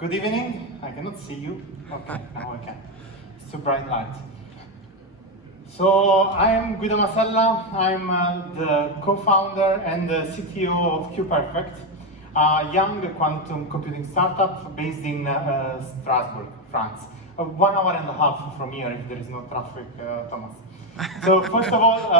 Good evening. I cannot see you. Okay, now I can. It's too bright light. So I am Guido Masella. I'm the co-founder and the CTO of QPerfect, a young quantum computing startup based in Strasbourg, France. 1 hour and a half from here if there is no traffic, Thomas. So first of all,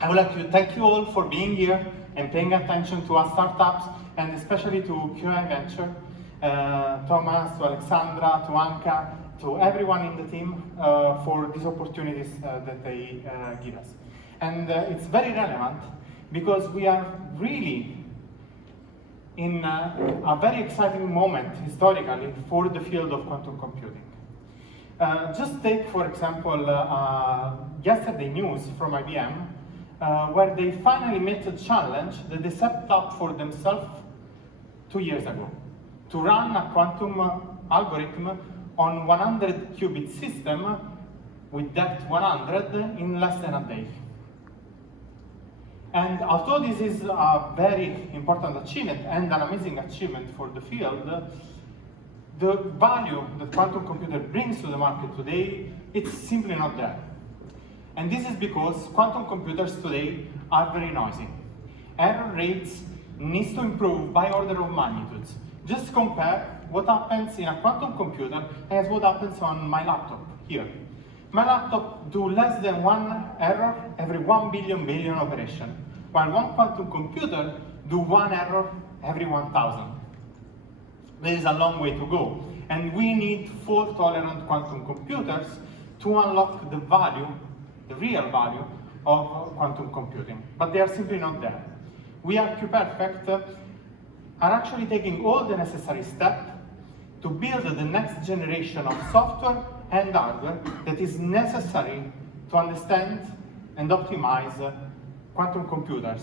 I would like to thank you all for being here and paying attention to our startups, and especially to QI Venture, Thomas, to Alexandra, to Anka, to everyone in the team for these opportunities that they give us. And it's very relevant because we are really in a very exciting moment historically for the field of quantum computing. Just take, for example, yesterday news from IBM, where they finally met a challenge that they set up for themselves 2 years ago, to run a quantum algorithm on 100 qubit system with depth 100 in less than a day. And although this is a very important achievement and an amazing achievement for the field, the value that quantum computer brings to the market today, it's simply not there. And this is because quantum computers today are very noisy. Error rates need to improve by order of magnitudes. Just compare what happens in a quantum computer as what happens on my laptop here. My laptop do less than 1 error every 1 billion operation, while one quantum computer do 1 error every 1,000. There is a long way to go, and we need fault-tolerant quantum computers to unlock the value, the real value of quantum computing, but they are simply not there. We at QPerfect are actually taking all the necessary steps to build the next generation of software and hardware that is necessary to understand and optimize quantum computers,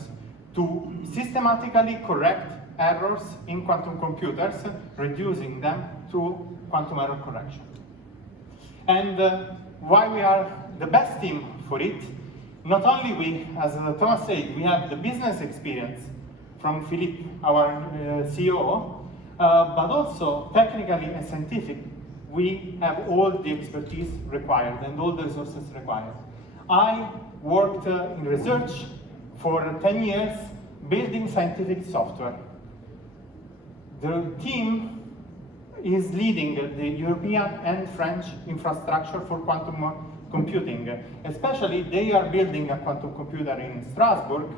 to systematically correct errors in quantum computers, reducing them through quantum error correction. And why we are the best team for it, not only we, as Thomas said, we have the business experience from Philippe, our CEO, but also technically and scientific, we have all the expertise required and all the resources required. I worked in research for 10 years building scientific software. The team is leading the European and French infrastructure for quantum computing. Especially, they are building a quantum computer in Strasbourg,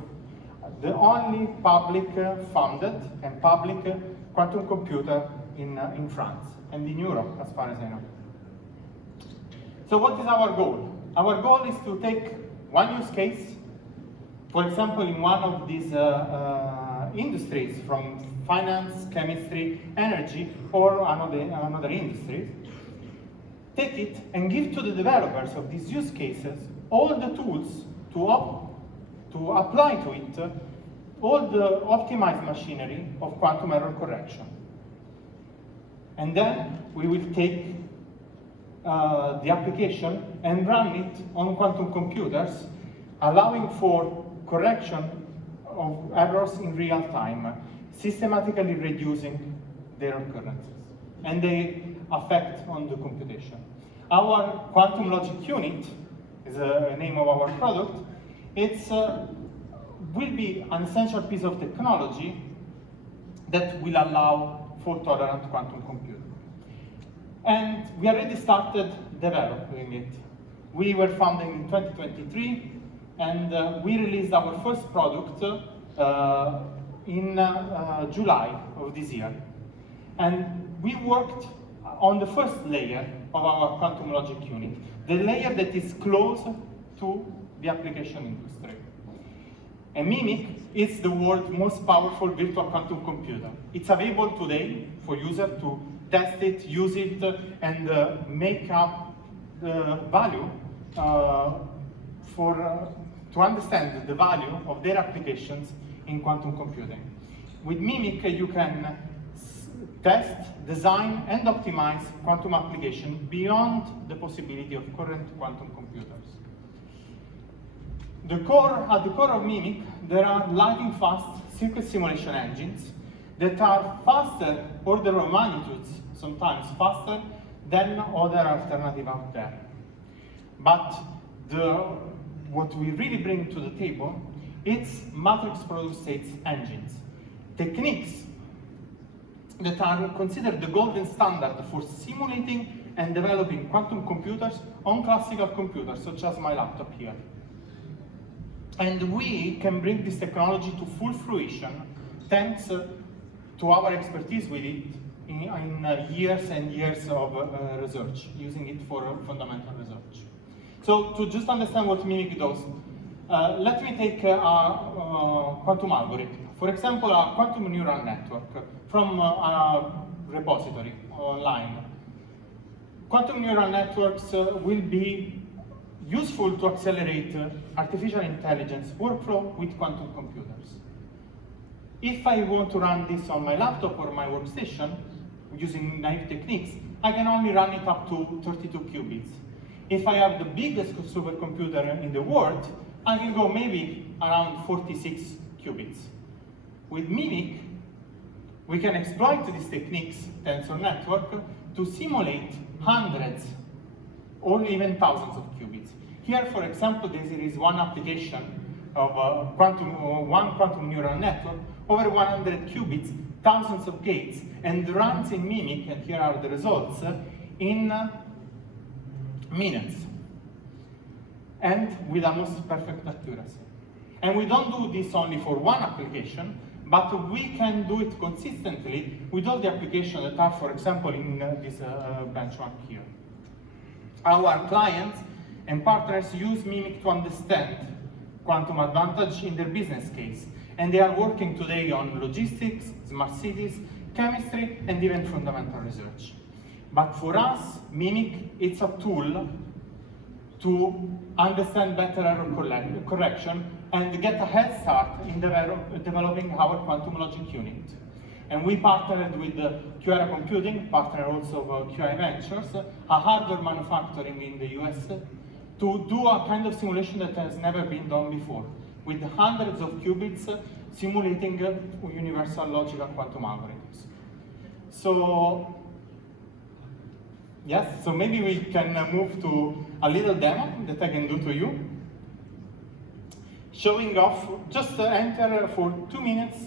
the only public funded and public quantum computer in France and in Europe, as far as I know. So what is our goal? Our goal is to take one use case, for example, in one of these industries, from finance, chemistry, energy, or another industry, take it and give to the developers of these use cases all the tools to apply to it all the optimized machinery of quantum error correction. And then we will take the application and run it on quantum computers, allowing for correction of errors in real time, systematically reducing their occurrences and their effect on the computation. Our quantum logic unit is the name of our product. It's will be an essential piece of technology that will allow fault-tolerant quantum computing. And we already started developing it. We were founded in 2023, and we released our first product in July of this year. And we worked on the first layer of our quantum logic unit, the layer that is close to the application industry. And Mimiq is the world's most powerful virtual quantum computer. It's available today for users to test it, use it, and make up the value to understand the value of their applications in quantum computing. With Mimiq, you can test, design, and optimize quantum application beyond the possibility of current quantum computers. At the core of Mimiq, there are lightning-fast circuit simulation engines that are faster, order of magnitudes, sometimes faster than other alternatives out there. But what we really bring to the table, it's matrix product states engines, techniques that are considered the golden standard for simulating and developing quantum computers on classical computers, such as my laptop here. And we can bring this technology to full fruition thanks to our expertise with it in years and years of research, using it for fundamental research. So to just understand what Mimiq does, let me take a quantum algorithm. For example, a quantum neural network from a repository online. Quantum neural networks will be useful to accelerate artificial intelligence workflow with quantum computers. If I want to run this on my laptop or my workstation using naive techniques, I can only run it up to 32 qubits. If I have the biggest supercomputer in the world, I can go maybe around 46 qubits. With Mimiq, we can exploit these techniques, tensor network, to simulate hundreds or even thousands of qubits. Here, for example, there is one application of one quantum neural network, over 100 qubits, thousands of gates, and runs in Mimiq, and here are the results, in minutes, and with almost perfect accuracy. And we don't do this only for one application, but we can do it consistently with all the applications that are, for example, in this benchmark here. Our clients and partners use Mimiq to understand quantum advantage in their business case, and they are working today on logistics, smart cities, chemistry, and even fundamental research. But for us, Mimiq, it's a tool to understand better error correction and get a head start in developing our quantum logic unit. And we partnered with QRA Computing, partner also of QI Ventures, a hardware manufacturing in the US, to do a kind of simulation that has never been done before, with hundreds of qubits simulating universal logical quantum algorithms. So, yes, so maybe we can move to a little demo that I can do to you. Showing off, just enter for 2 minutes.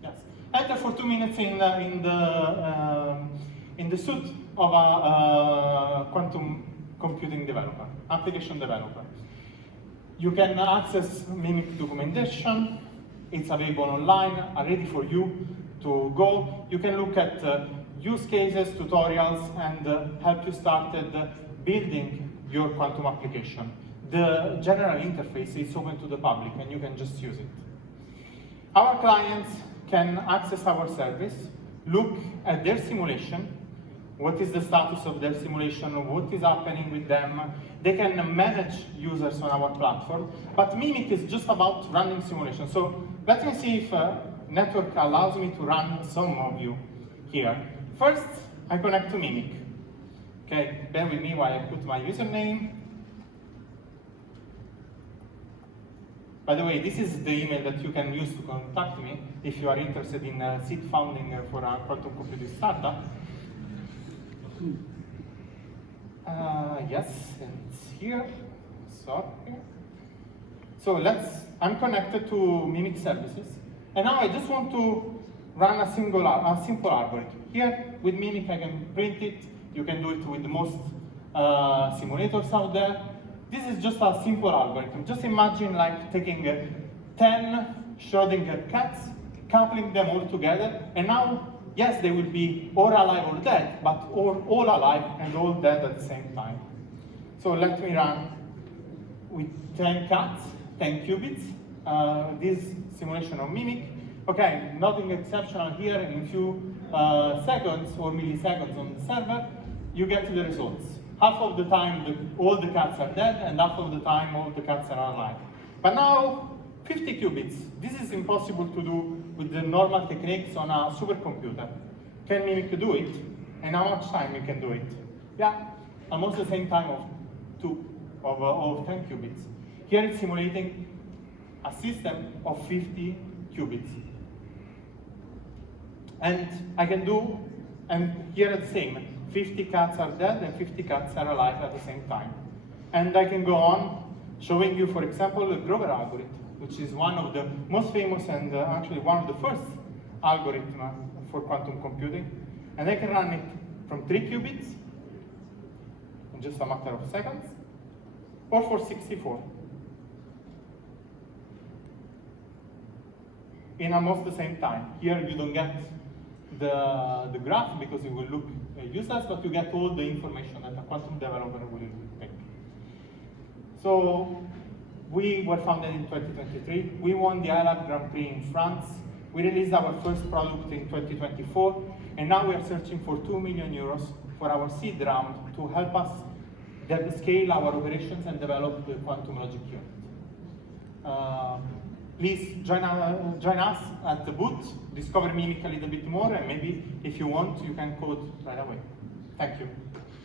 Yes, enter for 2 minutes in the suit of a quantum computing developer, application developer. You can access Mimiq documentation. It's available online, ready for you to go. You can look at use cases, tutorials, and help you start building your quantum application. The general interface is open to the public, and you can just use it. Our clients can access our service, look at their simulation, what is the status of their simulation, what is happening with them. They can manage users on our platform, but Mimiq is just about running simulation. So let me see if network allows me to run some of you here. First, I connect to Mimiq. Okay, bear with me while I put my username. By the way, this is the email that you can use to contact me if you are interested in seed funding for a quantum computing startup. Yes, and it's here. So I'm connected to Mimiq services, and now I just want to run a simple algorithm. Here, with Mimiq, I can print it. You can do it with the most simulators out there. This is just a simple algorithm. Just imagine like taking 10 Schrödinger cats, coupling them all together, and now, yes, they will be or alive or dead, but all alive and all dead at the same time. So let me run with 10 cats, 10 qubits, this simulation of Mimiq. Okay, nothing exceptional here. In a few seconds or milliseconds on the server, you get to the results. Half of the time, all the cats are dead, and half of the time, all the cats are alive. But now, 50 qubits. This is impossible to do with the normal techniques on a supercomputer. Can Mimiq do it? And how much time we can do it? Yeah, almost the same time of 10 qubits. Here it's simulating a system of 50 qubits. And I can do, and here it's the same, 50 cats are dead and 50 cats are alive at the same time. And I can go on showing you, for example, the Grover algorithm, which is one of the most famous and actually one of the first algorithms for quantum computing. And I can run it from 3 qubits in just a matter of seconds, or for 64. In almost the same time. Here you don't get the graph because it will look useless, but you get all the information that a quantum developer will take. So we were founded in 2023. We won the ILAB Grand Prix in France. We released our first product in 2024, and now we are searching for 2 million euros for our seed round to help us scale our operations and develop the quantum logic unit. Please join us at the booth, discover Mimiq a little bit more, and maybe if you want, you can code right away. Thank you.